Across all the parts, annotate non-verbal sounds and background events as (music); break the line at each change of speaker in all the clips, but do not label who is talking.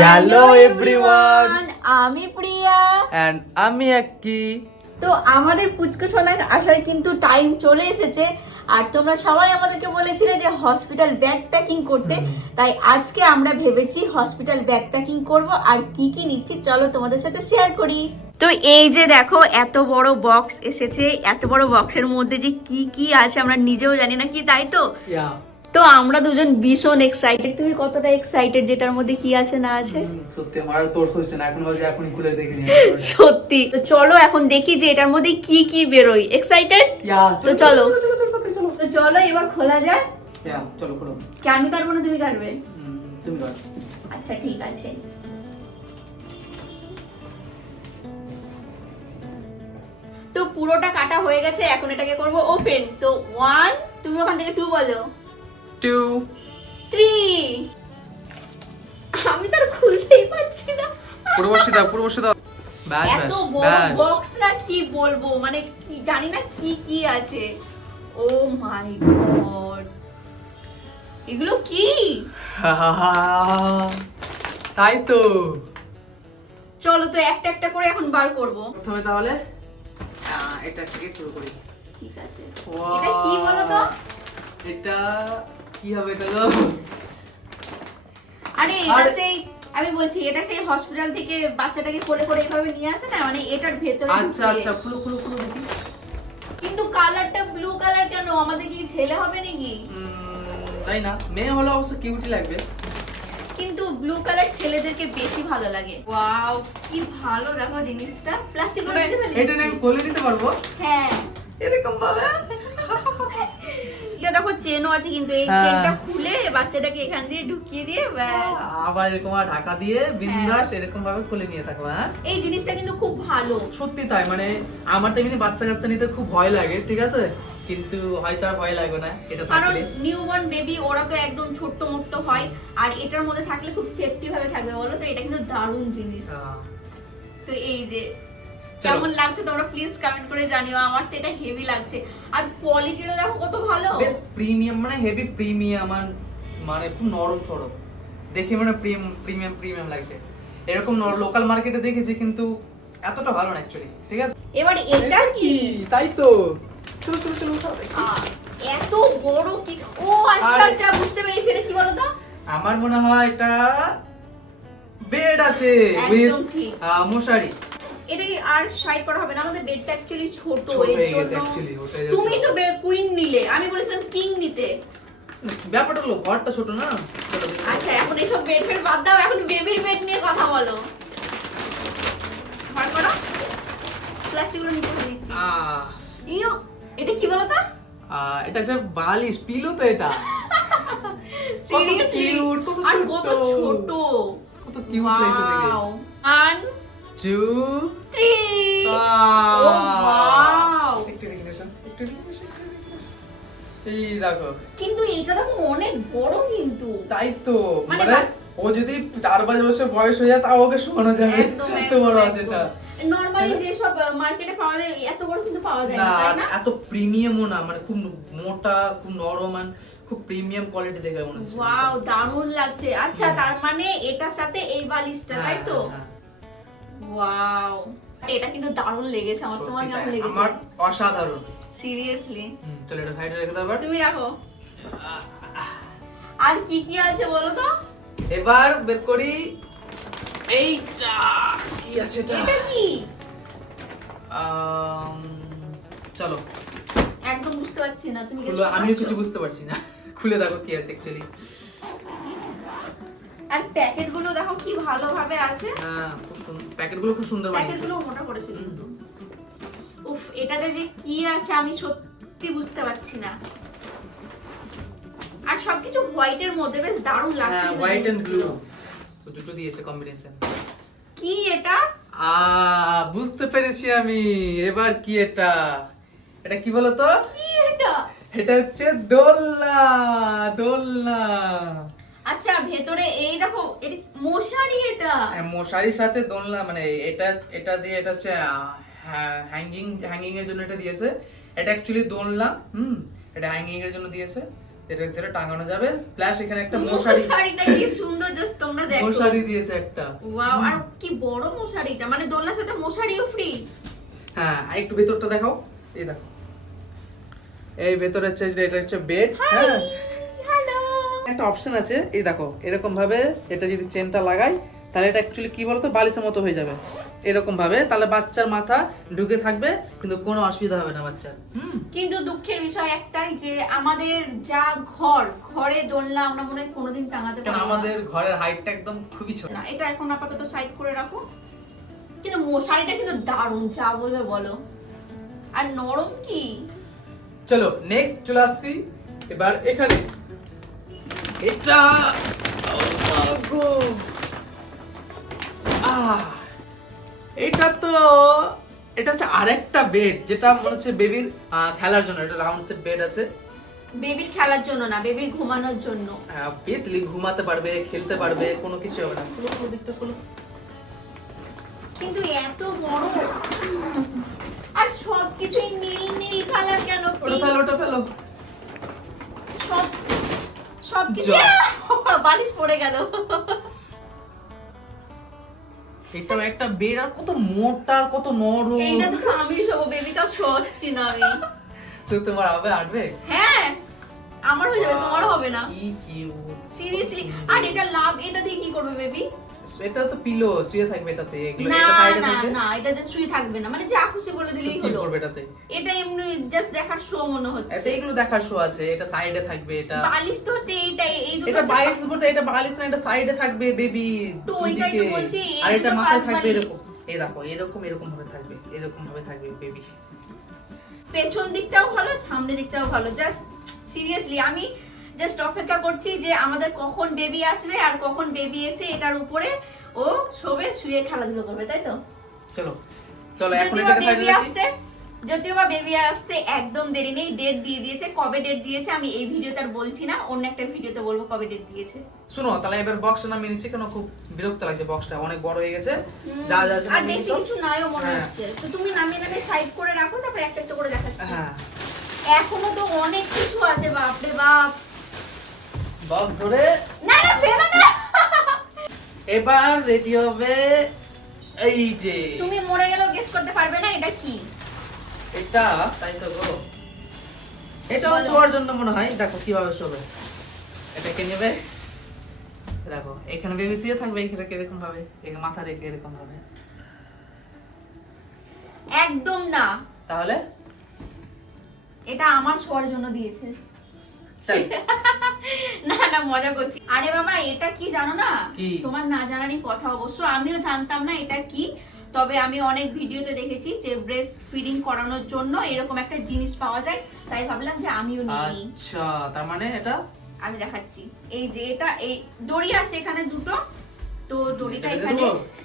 Hello everyone
আমি প্রিয়া।
And আমি
তো আমাদের পুচকু আসার কিন্তু টাইম চলে এসেছে। আর তোমরা সবাই আমাদেরকে বলেছিলে যে হসপিটাল ব্যাগ প্যাকিং করতে। তাই আজকে আমরা ভেবেছি হসপিটাল ব্যাগ প্যাকিং করব। আর কি কি নিচ্ছি চলো তোমাদের সাথে শেয়ার করি। তো এই যে দেখো এত বড় বক্স এসেছে। এত বড় বক্সের মধ্যে যে কি কি আছে আমরা নিজেও জানি না কি তাই তো? তো আমরা দুজন ভীষণ এক্সাইটেড তুমি কতটা এক্সাইটেড যেটার মধ্যে কি আছে না আছে?
সত্যি আমার তোর হচ্ছে না এখন বলছে এখনই খুলে দেখে
সত্যি। তো চলো এখন দেখি যে এটার মধ্যে কি কি বেরোয়। এক্সাইটেড তো চলো তো চলো এবার খোলা যায়
চলো খোলো।
কি আমি কাটবো না তুমি কাটবে?
তুমি কর
আচ্ছা ঠিক আছে। তো পুরোটা কাটা হয়ে গেছে এখন এটাকে করব ওপেন তো ওয়ান তুমি ওখান থেকে টু বলো।
টু
থ্রি আমি খুলতেই পারছি না।
পূর্বশী দাও পূর্বশী দাও। ব্যাস ব্যাস ব্যাস
বক্স না কি বলব? মানে কি জানি না কি কি আছে। Oh my god. এগুলো কি? (laughs)
তাই তো।
চলো তো একটা একটা করে এখন বার করব।
প্রথমে তাহলে? এটা থেকে শুরু করি।
ঠিক আছে। এটা কি বলো তো?
এটা কি হবে এটা গো?
আরে এটা সেই আমি বলছি এটা সেই হসপিটাল থেকে বাচ্চাটাকে কোলে করে এভাবে নিয়ে আসে না? মানে এটার ভেতরে
আচ্ছা আচ্ছা খুলো খুলো খুলো দেখি।
কিন্তু কালারটা ব্লু কালার কেন? আমাদের কি ছেলে হবে নাকি?
তাই না? মেয়ে হলে অবশ্য কিউটি লাগবে।
কিন্তু ব্লু কালার ছেলেদেরকে বেশি ভালো লাগে। ওয়াও কি ভালো দেখো জিনিসটা। প্লাস্টিক
মানে এটা আমি কোলে নিতে পারব?
হ্যাঁ।
এরকম ভাবে?
এটা দেখো চেনও আছে কিন্তু এই
হ্যাঁ।
চেনটা খুলে বাচ্চাটাকে এখান দিয়ে ঢুকিয়ে দিয়ে ব্যাস।
আবার এরকম আর ঢাকা দিয়ে বিন্দাস এরকম ভাবে খুলে নিয়ে থাকব হ্যাঁ?
এই জিনিসটা কিন্তু খুব ভালো।
সত্যি তাই মানে আমার তো এমনি বাচ্চা কাচ্চা নিতে খুব ভয় লাগে ঠিক আছে? কিন্তু হয়তো আর ভয় লাগবে না এটা
কারণ নিউবর্ন বেবি ওরা তো একদম ছোট্ট মোট্ট হয় আর এটার মধ্যে থাকলে খুব সেফটি ভাবে থাকবে বলো তো? এটা কিন্তু দারুণ জিনিস। তো এই যে। কেমন লাগছে তোমরা প্লিজ কমেন্ট করে জানিও আমার তো এটা হেভি লাগছে। আর কোয়ালিটিটা দেখো কত ভালো।
বেশ প্রিমিয়াম মানে হেভি প্রিমিয়াম আর মানে খুব নরম সরম। দেখে মানে প্রিমিয়াম প্রিমিয়াম লাগছে। এরকম লোকাল মার্কেটে দেখেছি কিন্তু এতটা ভালো না অ্যাকচুয়ালি ঠিক আছে?
এবার এটা কি?
তাই তো। চলো চলো চলো।
এত বড় কি? ও আচ্ছা আচ্ছা বুঝতে পেরেছি এটা কি বলো তো
আমার মনে হয় এটা বেড আছে
একদম ঠিক।
মশারি।
এটা আর সাইড করা হবে না। আমাদের বেডটা অ্যাকচুয়ালি ছোট
ছোট
এর জন্য তুমি তো কুইন নিলে। আমি বলেছিলাম কিং নিতে।
ব্যাপারটা হলো ঘরটা ছোট না?
আচ্ছা এখন এসব বেড ফেড বাদ দাও। এখন বেবির বেড নিয়ে কথা বলো। বার করো। প্লাস্টিকগুলো নিচে ফেলে দিচ্ছি।
আহ,
এটা কি বলো তো?
এটা যে বালিশ পিলো তো এটা। (laughs)
সিরিয়াসলি
কত
আর কত ছোট।
কত কিউট লাগছে দেখে। একটু একটু দেখে নিস, একটু দেখে নিস। এই দেখো।
কিন্তু এটা দেখো অনেক বড় কিন্তু।
তাই তো।
মানে
মানে ও যদি চার পাঁচ বছর বয়স হয়ে যায় তাও ওকে শোনানো যাবে। এত বড় আছে এটা
নরমালি যে সব মার্কেটে পাওয়া যায় এত বড় কিন্তু পাওয়া যায়
না
না তাই
আর
না?
এত প্রিমিয়ামও না মানে খুব মোটা খুব নরম and খুব প্রিমিয়াম কোয়ালিটি দেখে মনে হচ্ছে।
ওয়াও দারুণ লাগছে। আচ্ছা তার মানে এটার সাথে এই বালিশটা
হ্যাঁ,
তাই তো?
হ্যাঁ,
ওয়াও এটা কিন্তু দারুণ লেগেছে আমার তোমার কেমন লেগেছে?
আমার অসাধারণ।
সিরিয়াসলি
চলো এটা সাইডে রেখে দাও এবার।
তুমি রাখো। আর কি কি আছে বলো তো?
এবার বের করি। এইটা কি আছে এটা?
এটা কি?
চলো।
একদম বুঝতে পারছি না তুমি
আমিও কিছু বুঝতে পারছি না। খুলে দেখো কি আছে অ্যাকচুয়ালি
আর প্যাকেটগুলো দেখো কি ভালোভাবে আছে।
হ্যাঁ খুব সুন্দর প্যাকেটগুলো খুব সুন্দর বানিয়েছে।
গুলো মোটা করেছে কিন্তু। উফ এটাতে যে কি আছে আমি সত্যি বুঝতে পারছি না। আর সবকিছু হোয়াইটের মধ্যে বেশ দারুণ লাগছে
হ্যাঁ হোয়াইট এন্ড ব্লু। দুটো দিয়েছে কম্বিনেশন
কি এটা?
আ বুঝতে পেরেছি আমি। এবার কি এটা? এটা কি বলতো?
কি এটা?
এটা হচ্ছে দোলনা দোলনা।
আচ্ছা ভেতরে এই দেখো মশারি এটা।
হ্যাঁ, মশারির সাথে দোলনা মানে এটা এটা দিয়ে এটা হচ্ছে হ্যাঙ্গিং হ্যাঙ্গিং এর জন্য এটা দিয়েছে। এটা অ্যাকচুয়ালি দোলনা হুম এটা হ্যাঙ্গিং এর জন্য দিয়েছে। এটা ভিতরে টাঙানো যাবে। প্লাস এখানে একটা মশারি।
মশারিটা কি সুন্দর জাস্ট তোমরা দেখো।
মশারি দিয়েছে একটা।
ওয়াও আর কি বড় মশারিটা। মানে দোলনার সাথে মশারিও ফ্রি
হ্যাঁ আর একটু ভেতরটা দেখাও। এই দেখো। এই ভেতরে হচ্ছে এটা হচ্ছে বেড হ্যাঁ। একটা অপশন আছে এই দেখো এরকম ভাবে এটা যদি চেনটা লাগাই তাহলে এটা অ্যাকচুয়ালি কি বলতো? বালিশের মতো হয়ে যাবে। এরকম ভাবে তাহলে বাচ্চার মাথা ঢুকে থাকবে কিন্তু কোনো অসুবিধা হবে না বাচ্চার।
কিন্তু দুঃখের বিষয় একটাই যে আমাদের যা ঘর ঘরে দোলনা আমরা মনে হয় কোনোদিন টাঙাতে পারব
আমাদের ঘরের হাইটটা একদম খুবই ছোট।
না এটা এখন আপাতত সাইড করে রাখো। কিন্তু মশারিটা কিন্তু দারুণ যা বলবে বলো। আর নরম কি?
চলো নেক্সট চলে আসছি এবার এখানে। এটা এটা তো এটা হচ্ছে আরেকটা বেড যেটা মনে হচ্ছে বেবির খেলার জন্য এটা রাউন্ড সেট বেড আছে।
বেবির খেলার জন্য না বেবির ঘুমানোর জন্য।
বেসিলি ঘুমাতে পারবে খেলতে পারবে কোনো কিছু হবে না। খুলো দিকটা খুলো
কিন্তু এত বড়। আর সবকিছুই নীল নীল কালার কেন
ওটা ফেলো ওটা ফেলো।
সবকিছু
কিছু (laughs)
বালিশ পড়ে গেল।
এটা একটা বেড়া কত মোটা কত নরম।
এইটা তো আমি সব বেবিটা সচ্ছি না আমি।
তো তোমার হবে আসবে?
হ্যাঁ আমার হয়ে যাবে তোমার হবে না।
কি কিউট
সিরিয়াসলি আর এটা লাভ এটা দিয়ে কি করবে বেবি
এটা তো পিলো শুয়ে থাকবে এটাতে এগুলো
না না না এটাতে শুয়ে থাকবে না মানে যা খুশি বলে দিলেই হলো।
করবে এটাতে?
এটা এমনি জাস্ট দেখার শো মনে
এটা এগুলো দেখার শো আছে এটা সাইডে থাকবে এটা
বালিশ তো হচ্ছে এইটাই এই দুটো
এটা
হচ্ছে
বলতে এটা বালিশ না এটা সাইডে থাকবে বেবি
তো ওইটাই তো বলছি,
আর এটা মাথায় থাকবে এরকম। এই দেখো এরকম এরকম ভাবে থাকবে এরকম ভাবে থাকবে বেবি
পেছন দিকটাও ভালো সামনে দিকটাও ভালো জাস্ট সিরিয়াসলি আমি জাস্ট অপেক্ষা করছি যে আমাদের কখন বেবি আসবে আর কখন বেবি এসে এটার উপরে ও শোবে শুয়ে খেলাধুলো করবে তাই তো?
চলো চলো এখন
যদিও বা
এটাকে সাইডে
বেবি
রাখি
আসতে যদিও বা বেবি আসতে একদম দেরি নেই ডেট দিয়ে দিয়েছে কবে ডেট দিয়েছে আমি এই ভিডিওতে আর বলছি না অন্য একটা ভিডিওতে বলব কবে ডেট দিয়েছে।
শুনো তাহলে এবার বক্সটা নামিয়ে নিচ্ছি কেন খুব বিরক্ত লাগছে বক্সটা অনেক বড় হয়ে গেছে। যা যা আছে
আর বেশি কিছু নাইও মনে
হ্যাঁ।
হচ্ছে। তো তুমি নামিয়ে নামিয়ে সাইড করে রাখো তারপরে একটা একটা করে দেখাচ্ছি।
হ্যাঁ।
এখনও তো অনেক কিছু আছে বাপরে বাপ।
বক্স ধরে।
না না ফেলো না।
এবার রেডি হবে এই যে।
তুমি মরে গেলেও গেস করতে পারবে না এটা কি?
এটা তাই তো গো। এটাও শোয়ার জন্য মনে হয়। দেখো কীভাবে শোবে এটাকে নেবে? দেখো এখানে বেবি শুয়ে থাকবে এখানে এরকম ভাবে? এখানে মাথা রেখে এরকম ভাবে।
একদম না।
তাহলে?
এটা আমার শোয়ার জন্য দিয়েছে।
তাই। (laughs)
না মজা করছি। আরে বাবা এটা কি জানো না? তোমার না জানারই কথা অবশ্য আমিও জানতাম না এটা কি। তবে আমি অনেক ভিডিওতে দেখেছি যে ব্রেস্ট ফিডিং করানোর জন্য এরকম একটা জিনিস পাওয়া যায়। তাই ভাবলাম যে আমিও নিই।
আচ্ছা তার মানে এটা?
আমি দেখাচ্ছি। এই যে এটা এই দড়ি আছে এখানে দুটো। তো দড়িটা এখানে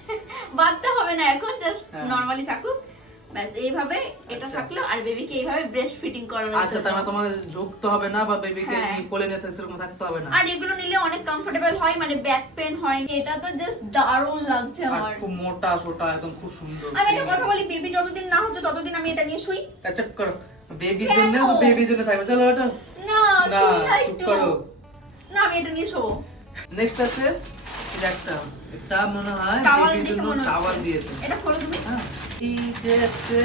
(laughs) বাঁধতে হবে না এখন জাস্ট
হ্যাঁ।
নরমালি থাকুক। ব্যাস এইভাবে এটা
আচ্ছা।
থাকল আর বেবিকে এইভাবে ব্রেস্ট ফিডিং করানো
আচ্ছা তার মানে তোমাকে ঝুঁকতে হবে না বা বেবিকে
হ্যাঁ।
কোলে থাকতে সেরকম থাকতে হবে না।
আর এগুলো নিলে অনেক কমফোর্টেবল হয় মানে ব্যাক পেন হয় এটা তো জাস্ট দারুণ লাগছে আমার।
খুব মোটা সোটা একদম খুব সুন্দর
আমি একটা কথা বলি বেবি যতদিন না হচ্ছে ততদিন আমি এটা নিয়ে শুই।
আচ্ছা করো। বেবির জন্য তো বেবির জন্য থাকবে। চলো এটা
না
না
শুই না একটু।
করো।
না আমি এটা নিয়ে শোবো।
নেক্সট আছে। এই একটা এটা মনে হয় বেবির জন্য টাওয়াল দিয়েছে।
এটা খোলো তুমি।
হ্যাঁ, এই যে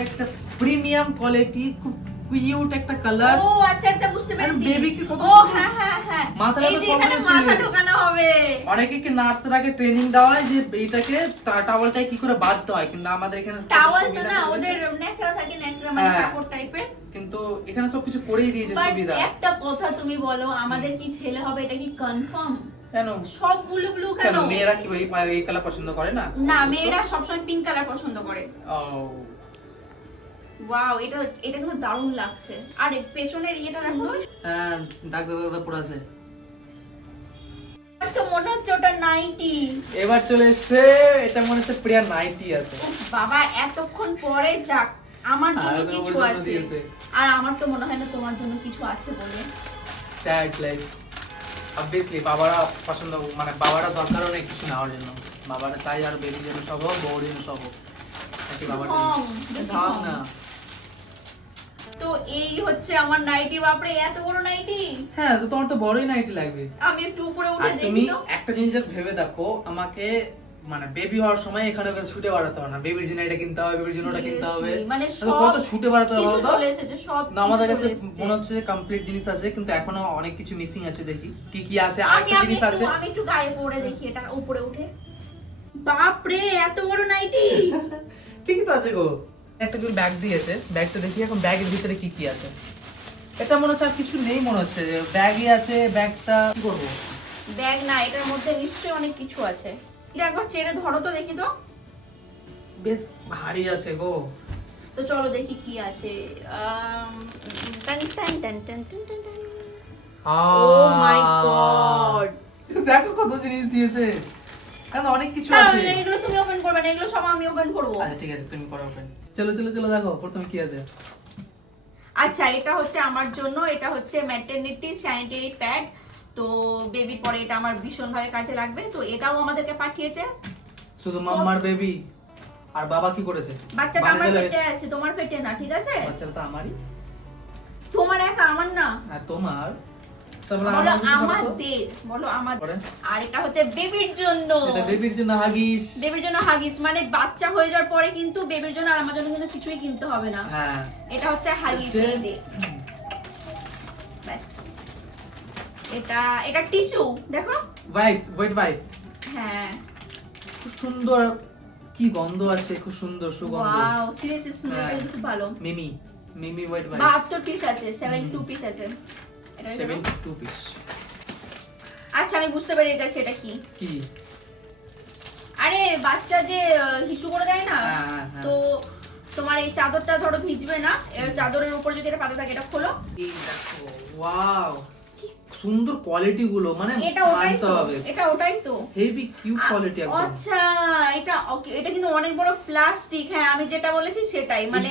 একটা প্রিমিয়াম কোয়ালিটি খুব কিউট একটা কালার
ও আচ্ছা আচ্ছা বুঝতে পেরেছি।
baby-কে কত
ও হ্যাঁ হ্যাঁ হ্যাঁ।
মাথায়
এই এখানে মাথা ঢোকানো হবে।
অনেকে কি নার্সের ট্রেনিং দেওয়া হয় যে এইটাকে টাওয়ালটাকে কি করে বাঁধতে হয়? কিন্তু আমাদের এখানে কত
টাওয়াল তো না ওদের। নেকড়া থাকে নেকড়া মানে
হ্যাঁ।
কাপড় টাইপের
কিন্তু এখানে সবকিছু করেই দিয়েছে সুবিধা।
একটা কথা তুমি বলো আমাদের কি ছেলে হবে? এটা কি কনফার্ম
কেন?
সব ব্লু ব্লু
কেন? মেয়েরা কি এই কালার পছন্দ করে না?
না মেয়েরা সবসময় পিঙ্ক কালার পছন্দ করে।
ও।
ওয়াও এটা এটা কিন্তু দারুণ লাগছে। আর পেছনের ইয়েটা দেখো।
হ্যাঁ দাগ দাগ পড়ে আছে।
তো মনে হচ্ছে ওটা নাইটি
এবার চলে এসছে এটা মনে হচ্ছে প্রিয়া নাইটি আছে।
বাবা এতক্ষণ পরে যাক আমার জন্য কিছু আছে। আর আমার তো মনে হয় না তোমার জন্য কিছু আছে বলে।
স্যাড লাইফ অবভিয়াসলি বাবারা পছন্দ মানে বাবারা দরকার অনেক কিছু নেওয়ার জন্য। বাবারা চাই আর বেবি জন্য সব হোক বউর জন্য সব হোক। বাবার জন্য। না।
তো এই হচ্ছে আমার নাইটি বাপরে এত বড় নাইটি?
হ্যাঁ তো তোমার তো বড়ই নাইটি লাগবে।
আমি একটু উপরে উঠে দেখি তো।
একটা জিনিস ভেবে দেখো আমাকে মানে বেবি হওয়ার সময় এখানে ওখানে ছুটে বাড়াতে হবে না। বেবির জন্য এটা কিনতে হবে বেবির জন্য ওটা কিনতে হবে।
মানে
কত ছুটে বাড়াতে হবে
কিছু
বলো তো?
চলে এসেছে সব
না আমাদের
কাছে
মনে হচ্ছে কমপ্লিট জিনিস আছে কিন্তু এখনও অনেক কিছু মিসিং আছে দেখি। কি কি আছে আর
আমি
জিনিস আছে?
আমি একটু গায়ে পরে দেখি এটা উপরে উঠে। বাপ রে এত বড় নাইটি! (laughs)
ঠিকই তো আছে গো। একটা তুমি ব্যাগ দিয়েছে। ব্যাগটা দেখি এখন ব্যাগের ভিতরে কি কি আছে। এটা মনে হচ্ছে আর কিছু নেই মনে হচ্ছে। ব্যাগই আছে ব্যাগটা কি করব?
ব্যাগ না এটার মধ্যে নিশ্চয়ই অনেক কিছু আছে। এটা একবার চেড়ে ধরো তো দেখি তো।
বেশ ভারী আছে গো।
তো চলো দেখি কি আছে। টান টান টান টান টান টান টান। ও মাই গড
দেখো কত জিনিস দিয়েছে। কারণ অনেক কিছু আছে।
এগুলো তুমি ওপেন করবে না এগুলো সব আমি ওপেন করব।
আচ্ছা ঠিক আছে তুমি করো ওপেন চলো চলো চলো দেখো প্রথমে কি আছে।
আচ্ছা এটা হচ্ছে আমার জন্য এটা হচ্ছে ম্যাটারনিটি স্যানিটারি প্যাড তো বেবি পরে এটা আমার ভীষণ ভাবে কাজে লাগবে তো এটাও আমাদেরকে পাঠিয়েছে।
শুধু মাম্মার বেবি আর বাবা কি করেছে?
বাচ্চাটা আমার পেটে আছে তোমার পেটে না ঠিক আছে?
বাচ্চাটা আমারই।
তোমার একা আমার না।
আর তোমার।
বলো
আমার বলো
আমাদের? আর এটা হচ্ছে বেবির জন্য।
এটা বেবির জন্য হাগিস।
বেবির জন্য হাগিস মানে বাচ্চা হয়ে যাওয়ার পরে কিন্তু বেবির জন্য আর আমার জন্য কিন্তু কিছুই কিনতে হবে না।
হ্যাঁ।
এটা হচ্ছে হাগিস এই যে ব্যাস এটা এটা টিস্যু দেখো।
ভাইবস ওয়েট ভাইবস
হ্যাঁ।
খুব সুন্দর কি গন্ধ আছে খুব সুন্দর সুগন্ধ।
ওয়াও সিরিয়াসলি স্মেলটা। কিন্তু খুব ভালো।
মিমি মিমি ওয়েট ভাইবস
বাহাত্তর পিস আছে সেভেন টু
হুম।
পিস আছে। এটা দেখো।
সেভেন টু পিস
আচ্ছা আমি বুঝতে পেরে এটা কি।
কি?
আরে বাচ্চা যে হিসু করে দেয় না
হ্যাঁ, হ্যাঁ, হ্যাঁ।
তো তোমার এই চাদরটা ধরো ভিজবে না চাদরের উপর যদি এটা পাতা থাকে এটা খোলো।
দেখো ওয়াও সুন্দর কোয়ালিটি গুলো মানে
এটা ওটাই তো এটা ওটাই তো।
হেভি কিউট কোয়ালিটি একদম।
আচ্ছা এটা ওকে এটা কিন্তু অনেক বড় প্লাস্টিক হ্যাঁ আমি যেটা বলেছি সেটাই মানে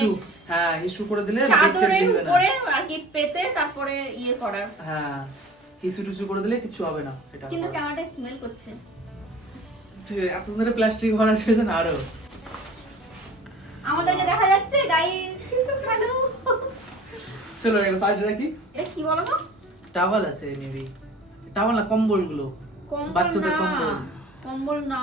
হ্যাঁ করে দিলে
চাদরের
না।
উপরে আর কি পেতে তারপরে ইয়ে করার।
হ্যাঁ টিস্যু করে দিলে কিছু হবে না এটা
কিন্তু ক্যামেরাটা স্মেল করছে।
এত ধরে প্লাস্টিক ভরা ছিল না আরও।
আমাদেরকে দেখা যাচ্ছে গাই হ্যালো
চলো এটা সাইডে রাখি
এটা কি বলো তো?
টাওয়াল আছে মেবি টাওয়াল না
কম্বলগুলো
বাচ্চাদের কম্বল।
কম্বল না।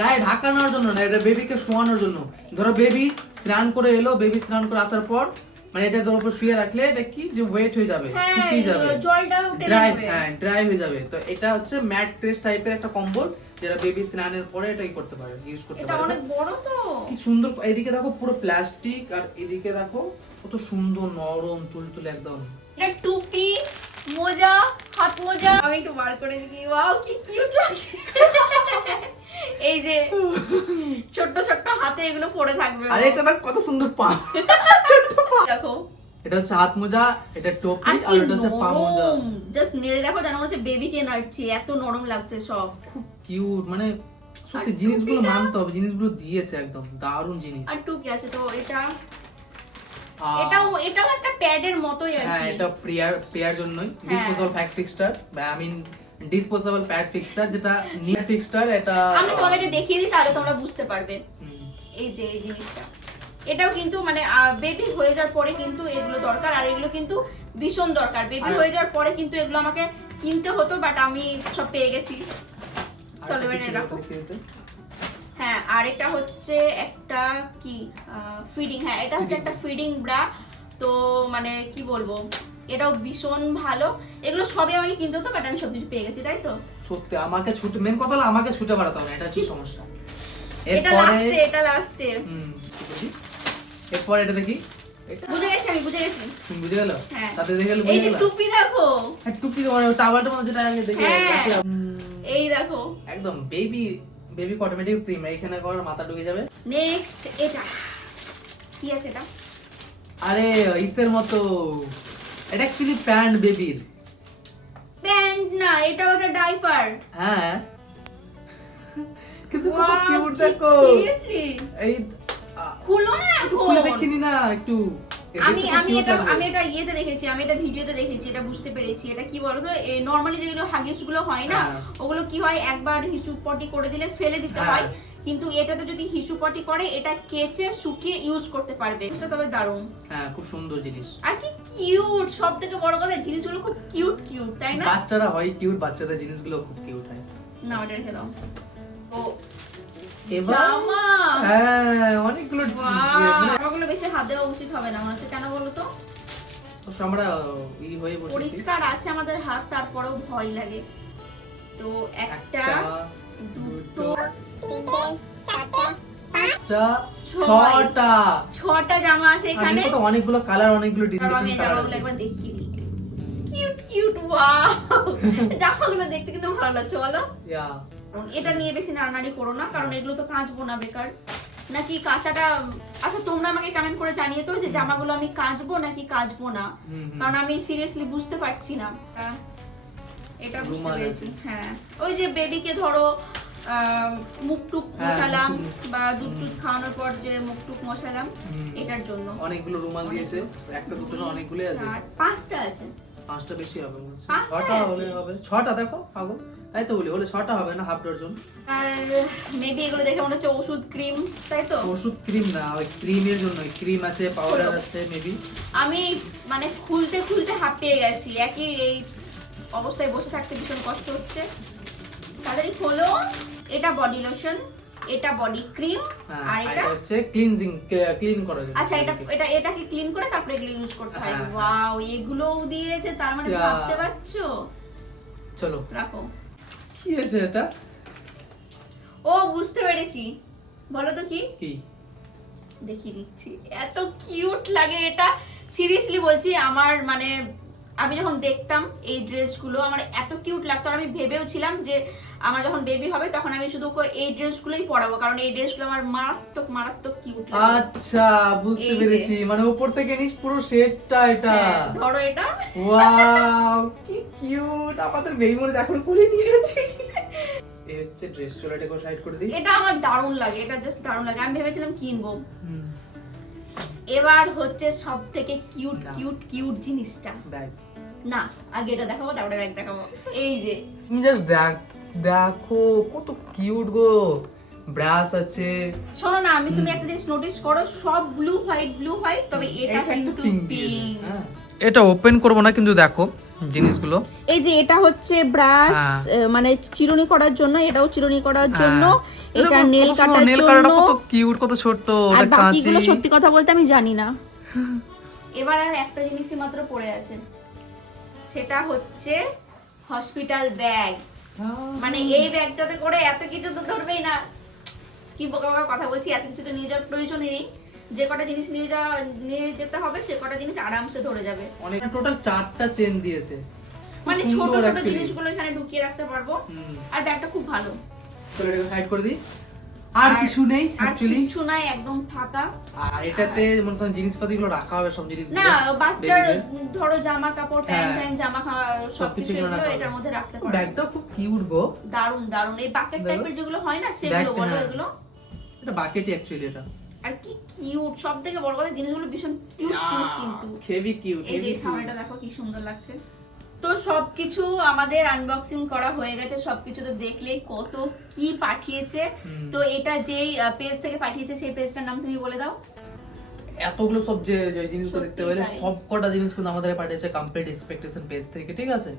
গায়ে ঢাকানোর জন্য না এটা বেবিকে শোয়ানোর জন্য। ধরো বেবি স্নান করে এলো বেবি স্নান করে আসার পর মানে এটা ধরো উপর শুয়ে রাখলে এটা কি যে ওয়েট হয়ে যাবে
হ্যাঁ
শুকিয়ে যাবে।
জলটা উঠে
ড্রাই হ্যাঁ ড্রাই হয়ে যাবে। তো এটা হচ্ছে ম্যাট্রেস টাইপের একটা কম্বল যেটা বেবি স্নানের পরে এটা ই করতে পারে ইউজ করতে
এটা অনেক বড় তো।
কি সুন্দর এদিকে দেখো পুরো প্লাস্টিক আর এদিকে দেখো কত সুন্দর নরম তুলতুলে একদম।
এটা টুপি মোজা হাত মোজা। আমি একটু বার করে দেখি। ওয়াও কি কিউট লাগছে। এই যে ছোট্ট ছোট্ট হাতে এগুলো থাকবে।
আর এটা দেখ কত সুন্দর পা।
দেখো।
এটা হচ্ছে হাত মোজা এটা টপি
আর
এটা হচ্ছে পা মোজা।
জাস্ট নেড়ে দেখো যেন মনে হচ্ছে বেবিকে নাড়ছি। এত নরম লাগছে সব।
খুব কিউট মানে সত্যি জিনিসগুলো? মানতে হবে জিনিসগুলো দিয়েছে একদম দারুণ জিনিস।
আর টুকি আছে তো এটা এটাও এটাও একটা প্যাডের মতোই আর
হ্যাঁ এটা প্রিয়ার প্রিয়ার জন্যই। Disposable pad fixture I mean disposable pad fixture যেটা নিয়ার ফিক্সটার এটা
আমি তোমাদেরকে দেখিয়ে দিই তাহলে তোমরা বুঝতে পারবে। এই যে এই জিনিসটা। এটাও কিন্তু মানে বেবি হয়ে যাওয়ার পরে কিন্তু এগুলো দরকার আর এগুলো কিন্তু ভীষণ দরকার। বেবি হয়ে যাওয়ার পরে কিন্তু এগুলো আমাকে কিনতে হতো বাট আমি সব পেয়ে গেছি। চলো এবার রাখো। হ্যাঁ আর এটা হচ্ছে একটা কি ফিডিং হ্যাঁ এটা হচ্ছে একটা ফিডিং ব্রা তো মানে কি বলব এটাও ভীষণ ভালো। এগুলো সবই আমাকে কিনতে হতো বাট আমি সব কিছু পেয়ে গেছি তাই তো?
সত্যি আমাকে ছুটে মেন কথা হলো আমাকে ছুটে বাড়াতে হবে এটা হচ্ছে সমস্যা।
এটা লাস্টে এটা লাস্টে
হুম এরপর এটা দেখি।
বুঝে গেছি আমি বুঝে গেছি।
তুমি বুঝে গেল?
হ্যাঁ।
তাতে দেখে গেলে
এই যে টুপি দেখো।
হ্যাঁ, টুপি মানে মনে যেটা দেখে
হ্যাঁ। এই দেখো।
একদম বেবি বেবি অটোমেটিক প্রিম এখানে কর মাথা ঢুকে যাবে।
নেক্সট এটা। কি আছে এটা?
আরে ইসের মতো। এটা অ্যাকচুয়ালি প্যান্ট বেবির
প্যান্ট না এটাও একটা ডাইপার।
হ্যাঁ। কিন্তু কত কিউট দেখো।
সিরিয়াসলি
এই
খুলো না এখন।
খুলে দেখিনি না একটু।
আমি আমি এটা আমি এটা ইয়েতে দেখেছি আমি এটা ভিডিওতে দেখেছি এটা বুঝতে পেরেছি। এটা কি বলতো নরমালি যেগুলো হাগিসগুলো হয় না
হ্যাঁ।
ওগুলো কি হয় একবার হিচু পটি করে দিলে ফেলে দিতে
হ্যাঁ।
হয়। কিন্তু এটাতে যদি হিসু পটি করে এটা কেচে শুকিয়ে ইউজ করতে পারবে। সেটা তবে দারুণ।
হ্যাঁ খুব সুন্দর জিনিস।
আর কি কিউট সব থেকে বড় কথা জিনিসগুলো খুব কিউট কিউট তাই না?
বাচ্চারা হয় কিউট বাচ্চাদের জিনিসগুলো খুব কিউট হয়।
না দাও ও
এবার
জামা।
হ্যাঁ অনেকগুলো
জামাগুলো বেশি হাত দেওয়া উচিত হবে না মনে হচ্ছে কেন বলো তো?
তো আমরা ই হয়ে বসেছি।
পরিষ্কার আছে আমাদের হাত তারপরেও ভয় লাগে। তো একটা
একটা
দুটো
পাঁচটা
ছয়।
ছটা।
ছটা জামা আছে এখানে।
তো অনেকগুলো কালার অনেকগুলো ডিজাইন আছে।
একবার দেখিয়ে দিই। কিউট কিউট ওয়াও জামাগুলো দেখতে কিন্তু ভালো লাগছে বলো. এটা নিয়ে বেশি নাড়ানাড়ি করো না কারণ এগুলো তো কাঁচবো না বেকার। নাকি কাঁচাটা আচ্ছা তোমরা আমাকে কমেন্ট করে জানিয়ে তো যে জামাগুলো আমি কাঁচবো নাকি কাঁচবো না। কারণ আমি সিরিয়াসলি বুঝতে পারছি না। এটা বুঝতে পেরেছি হ্যাঁ। ওই যে বেবিকে ধরো আহ, মুখ টুক
হ্যাঁ,
মশালাম বা দুধ টুধ খাওয়ানোর পর যে মুখ টুক মশালাম এটার জন্য।
অনেকগুলো রুমাল দিয়েছে একটা দুটো না অনেকগুলোই আছে।
পাঁচটা আছে?
পাঁচটা বেশি হবে ছটা। হলে হবে। ছটা দেখো পাগল। তাই তো বলি হলে ছটা হবে না হাফ ডজন।
আর মেবি এগুলো দেখে মনে হচ্ছে ওষুধ ক্রিম তাই তো?
ওষুধ ক্রিম না ওই ক্রিমের জন্য ক্রিম আছে পাউডার আছে মেবি
আমি মানে খুলতে খুলতে হাঁপিয়ে গেছি। একই এই অবস্থায় বসে থাকতে ভীষণ কষ্ট হচ্ছে। তাড়াতাড়ি খোলো এটা বডি লোশন এটা বডি ক্রিম
হ্যাঁ
আর এটা
হচ্ছে ক্লিনজিং ক্লিন
আচ্ছা এটা এটা এটাকে ক্লিন করে তারপরে এগুলো ইউজ করতে হয়।
হ্যাঁ, হ্যাঁ।
ওয়াও এগুলোও দিয়েছে তার মানে ভাবতে পারছ?
চলো।
রাখো।
কি আছে এটা?
ও বুঝতে পেরেছি। বলো তো কি?
কি?
দেখিয়ে দিচ্ছি এত কিউট লাগে এটা। সিরিয়াসলি বলছি আমার মানে আমি যখন দেখতাম এই ড্রেসগুলো আমার এত কিউট লাগতো আর আমি ভেবেও ছিলাম যে আমার যখন বেবি হবে তখন আমি শুধু এই ড্রেসগুলোই পরাবো। কারণ এই ড্রেসগুলো আমার মারাত্মক মারাত্মক কিউট লাগে।
আচ্ছা বুঝতে পেরেছি। মানে উপর থেকে নিচ পুরো সেটটা এটা।
হ্যাঁ, ধরো এটা।
ওয়াও কি কিউট আমাদের বেবি মনে এখন কোলে নিয়ে গেছি। এই হচ্ছে ড্রেস চলো এটাকে সাইড করে দিই।
এটা আমার দারুণ লাগে এটা জাস্ট দারুণ লাগে। আমি ভেবেছিলাম কিনবো।
হুম।
এবার হচ্ছে সব থেকে কিউট কিউট কিউট জিনিসটা। না আগে এটা দেখাবো তারপরে ব্যাগ দেখাবো। এই যে।
তুমি জাস্ট দেখ দেখো কত কিউট গো। ব্রাশ আছে।
শোনো না আমি তুমি একটা জিনিস নোটিস করো সব ব্লু হোয়াইট ব্লু হোয়াইট তবে এটা কিন্তু পিঙ্ক
হ্যাঁ। এটা ওপেন করব না কিন্তু দেখো। জিনিসগুলো।
এই যে এটা হচ্ছে ব্রাশ
হ্যাঁ।
মানে চিরুনি করার জন্য এটাও চিরুনি করার জন্য।
হ্যাঁ।
এটা নেল কাটার
নেল
জন্য।
কত কিউট কত ছোট
আর বাকিগুলো সত্যি কথা বলতে আমি জানি না। (laughs) এবার আর একটা জিনিসই মাত্র পড়ে আছে। সেটা হচ্ছে হসপিটাল ব্যাগ। মানে এই ব্যাগটাতে করে এত কিছু তো ধরবেই না। কি বোকা বোকা কথা বলছি এত কিছু তো নিয়ে যাওয়ার প্রয়োজনই নেই। যে কটা জিনিস নিয়ে যাওয়া নিয়ে যেতে হবে সে কটা জিনিস আরামসে ধরে যাবে।
অনেক টোটাল চারটা চেন দিয়েছে।
মানে ছোট ছোট জিনিসগুলো এখানে ঢুকিয়ে রাখতে পারব। আর ব্যাগটা খুব ভালো।
চলো এটাকে সাইড করে দিই। আর কিছু নেই অ্যাকচুয়ালি
কিছু নাই একদম ফাঁকা।
আর এটাতে মনে করেন জিনিসপাতি গুলো রাখা হবে সব জিনিস
না বাচ্চার ধরো জামা কাপড় প্যান্ট
হ্যাঁ।
প্যান্ট জামা খাওয়া
সবকিছু
সবকিছু
এগুলো।
এটার মধ্যে রাখতে পারো
ব্যাগটা খুব কিউট গো।
দারুণ দারুণ এই বাকেট টাইপের যেগুলো হয় না সেগুলো বলো
হ্যাঁ।
এগুলো।
এটা বাকেটই অ্যাকচুয়ালি এটা।
আর কি কিউট সব থেকে বড় কথা জিনিসগুলো ভীষণ কিউট কিউট কিন্তু।
হেভি কিউট
এই যে সামনেটা দেখো কি সুন্দর লাগছে। তো সবকিছু আমাদের আনবক্সিং করা হয়ে গেছে সবকিছু তো দেখলেই কত কি পাঠিয়েছে। তো এটা যেই পেজ থেকে পাঠিয়েছে সেই পেজটার নাম তুমি বলে দাও।
এতগুলো সব যে জিনিসগুলো দেখতে পেলে
তাই।
সব কটা জিনিস কিন্তু আমাদের পাঠিয়েছে কমপ্লিট এক্সপেকটেশন পেজ থেকে ঠিক আছে?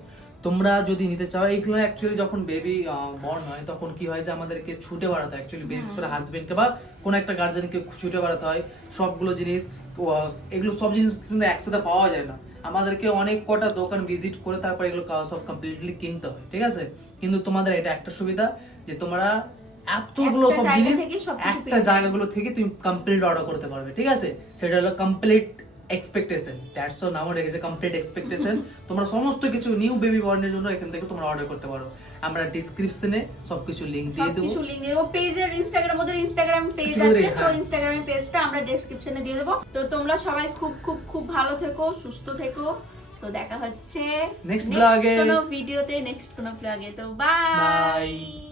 তোমরা যদি নিতে চাও এইগুলো অ্যাকচুয়ালি যখন বেবি বর্ন হয় তখন কি হয় যে আমাদেরকে ছুটে বেড়াতে অ্যাকচুয়ালি বিশেষ করে হাজবেন্ডকে বা কোনো একটা গার্জেনকে ছুটে বেড়াতে হয়। সবগুলো জিনিস এগুলো সব জিনিস কিন্তু একসাথে পাওয়া যায় না। আমাদেরকে অনেক কটা দোকান ভিজিট করে তারপর এগুলো সব কমপ্লিটলি কিনতে হয় ঠিক আছে? কিন্তু তোমাদের এটা একটা সুবিধা যে তোমরা এতগুলো সব জিনিস একটা। জায়গাগুলো থেকে তুমি কমপ্লিট অর্ডার করতে পারবে ঠিক আছে? সেটা হলো কমপ্লিট এক্সপেকটেশন নামও রেখেছে কমপ্লিট এক্সপেকটেশন তোমরা সমস্ত কিছু নিউ বেবি বর্নের জন্য এখান থেকে তোমরা অর্ডার করতে পারো। আমরা ডিসক্রিপশনে সবকিছু লিংক দিয়ে দেবো।
সবকিছু লিংক দেবো। পেজের ইনস্টাগ্রাম ওদের ইনস্টাগ্রাম পেজ
কিছু
আছে তো
হ্যাঁ।
ইনস্টাগ্রাম পেজটা আমরা ডেসক্রিপশনে দিয়ে দেবো। তো তোমরা সবাই খুব খুব খুব ভালো থেকো সুস্থ থেকো। তো দেখা হচ্ছে
vlog এ।
কোনো ভিডিওতে নেক্সট কোনো ব্লগে তো বাই.